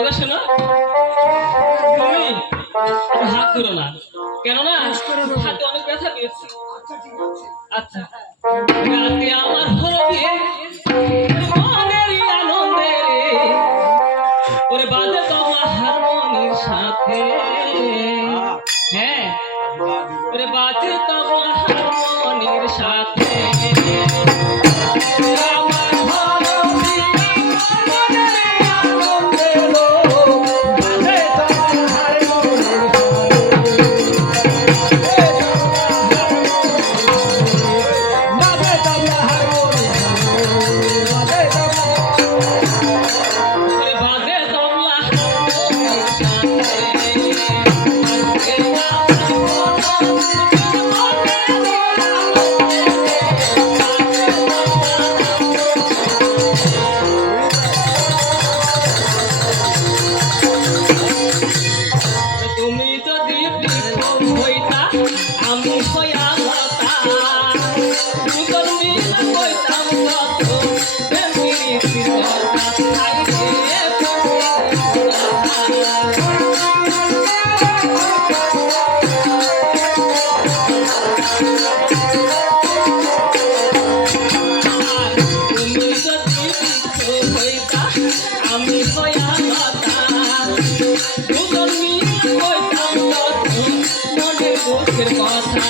এবার শোনো, তুমি হাত ধরো না, কেননা হাতে অনেক ব্যথা পেয়েছি। আচ্ছা, রাতে আমার হলো বিয়ে, মনেরই আনন্দে রে, ওরে বাজে তোমার হারমোনির সাথে, হ্যাঁ ওরে বাজে তোমার হারমোনির সাথে। আমি হইয়া কথা দুজন মিলে কইতাম মনের দুঃখের কথা।